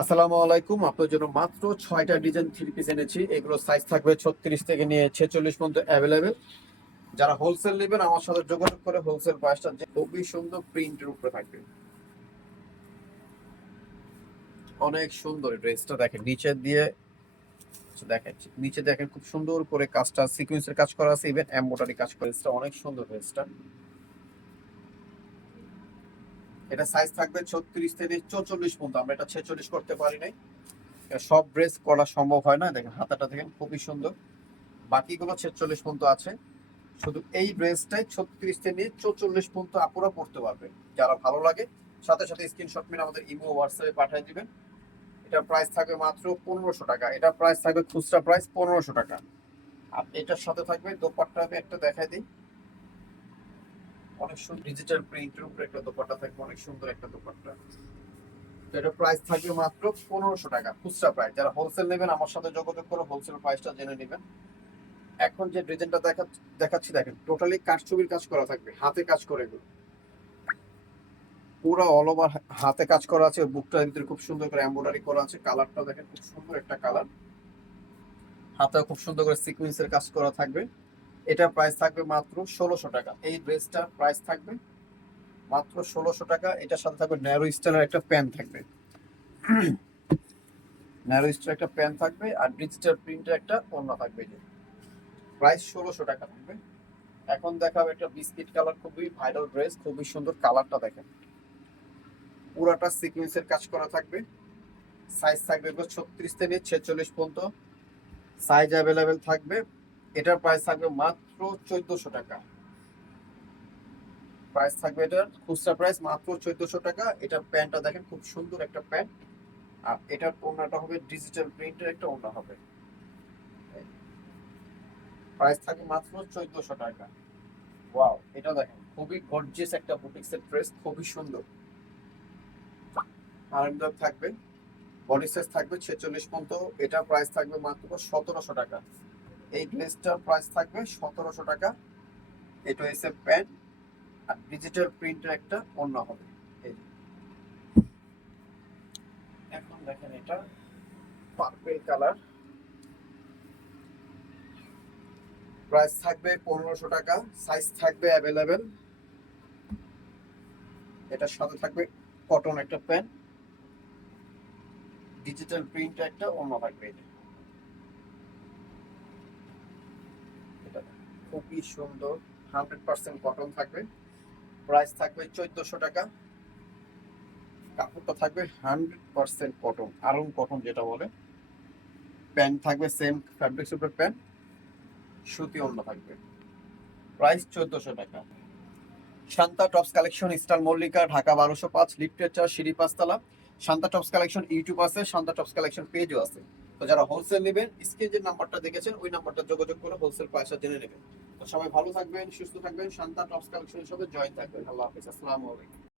আসসালামু আলাইকুম। আপনার জন্য মাত্র 6টা ডিজাইন থ্রি পিস এনেছি। এগুলো সাইজ থাকবে 36 থেকে নিয়ে 46 পর্যন্ত অ্যাভেলেবেল। যারা হোলসেল নেবেন আমার সাথে যোগাযোগ করে হোলসেল প্রাইসটা যে খুবই সুন্দর প্রিন্টের উপরে থাকবে। অনেক সুন্দর ড্রেসটা দেখেন, নিচে দিয়ে দেখেন, নিচে দেখেন খুব সুন্দর করে কাজটা সিকোয়েন্সের কাজ করা আছে, ইভেন এমব্রয়ডারি কাজ করা আছে। অনেক সুন্দর ড্রেসটা। এটা সাইজ থাকবে 36 থেকে 44 পর্যন্ত। আমরা এটা 46 করতে পারি নাই, সব ড্রেস করা সম্ভব হয় না। দেখেন হাতাটা দেখেন খুবই সুন্দর, বাকিগুলো 46 পর্যন্ত আছে। শুধু এই ড্রেসটাই 36 থেকে নিয়ে 44 পর্যন্ত আপুরা পড়তে পারবে। যারা ভালো লাগে সাথে সাথে স্ক্রিনশট মেরে আমাদের ইমো হোয়াটসঅ্যাপে পাঠিয়ে দিবেন। এটার প্রাইস থাকবে মাত্র 1500 টাকা। এটার প্রাইস থাকবে খুচরা প্রাইস 1500 টাকা। আর এটার সাথে থাকবে দোপাট্টা। আমি একটা দেখাই দিই, অনেক সুন্দর ডিজিটাল প্রিন্টের উপরে একটা দোপাট্টা থাকবে, অনেক সুন্দর একটা দোপাট্টা। তো এটার প্রাইস থাকবে মাত্র 1500 টাকা খুচরা প্রাইস। যারা হোলসেল নেবেন আমার সাথে যোগাযোগ করে হোলসেল প্রাইসটা জেনে নেবেন। এখন যে ডিজাইনটা দেখাচ্ছি দেখেন, টোটালি কাঠছবির কাজ করা থাকবে, হাতে কাজ করে এগুলো পুরো অল ওভার হাতে কাজ করা আছে। বুকটার ভিতরে খুব সুন্দর করে এমব্রয়ডারি করা আছে। কালারটা দেখেন খুব সুন্দর একটা কালার। হাতে খুব সুন্দর করে সিকোয়েন্সের কাজ করা থাকবে। এটা প্রাইস থাকবে মাত্র 1600 টাকা। এই ড্রেসটার প্রাইস থাকবে মাত্র 1600 টাকা। এটার সাথে থাকবে ন্যারো স্টাইলের একটা প্যান্ট থাকবে, ন্যারো স্টাইলের একটা প্যান্ট থাকবে, আর ডিজিটাল প্রিন্টের একটা ওড়না থাকবে। যে প্রাইস 1600 টাকা থাকবে। এখন দেখাবো একটা বিস্কিট কালার, খুবই ভাইরাল ড্রেস, খুবই সুন্দর। কালারটা দেখেন, পুরাটা সিকোয়েন্সের কাজ করা থাকবে। সাইজ থাকবে 36 থেকে 46 পর্যন্ত সাইজ অ্যাভেলেবেল থাকবে। এটার প্রাইস থাকবে মাত্র 1400 টাকা। প্রাইস থাকবে এটার খুচরা প্রাইস মাত্র 1400 টাকা। এটার প্যান্টটা দেখেন খুব সুন্দর একটা প্যান্ট, আর এটার ওড়নাটা হবে ডিজিটাল প্রিন্টের একটা ওড়না হবে। প্রাইস থাকবে মাত্র 1400 টাকা। ওয়াও, এটা দেখেন খুবই গর্জিয়াস একটা বুটিক্সের ড্রেস, খুবই সুন্দর। আরামদায়ক থাকবে, বডি সাইজ থাকবে 46 পর্যন্ত। এটার প্রাইস থাকবে মাত্র 1700 টাকা। এই ড্রেসটার প্রাইস থাকবে 1700 টাকা। এটা হচ্ছে প্যান্ট, আর ডিজিটাল প্রিন্টের একটা ওড়না হবে। এই যে। এখন দেখেন এটা পার্পল কালার, প্রাইস থাকবে 1500 টাকা। সাইজ থাকবে অ্যাভেলেবেল। এটার সাথে থাকবে কটন একটা প্যান্ট, ডিজিটাল প্রিন্ট একটা ওড়না থাকবে। এই যে। এটা খুবই সুন্দর, 100% কটন থাকবে। প্রাইস থাকবে 1400 টাকা। কাপড়টা থাকবে 100% কটন, আরং কটন যেটা বলে। প্যান্ট থাকবে সেম ফ্যাব্রিক সুপার প্যান্ট, সুতি ওড়না থাকবে। প্রাইস 1400 টাকা। Shanta tops collection, star Mallika, Dhaka 1205, লিফটের 4, সিঁড়ি 5 তলা। শান্তা টপস কালেকশন ইউটিউব আছে, শান্তা টপস কালেকশন পেজও আছে। তো যারা হোলসেল নেবেন স্ক্রিনে যে নাম্বারটা দেখেছেন ওই নাম্বারটা যোগাযোগ করে হোলসেল পয়সা জেনে নেবেন। তো সবাই ভালো থাকবেন, সুস্থ থাকবেন, শান্তা টপস কালেকশনের সাথে জয়েন থাকবেন। আল্লাহ হাফেজ, আসসালামু আলাইকুম।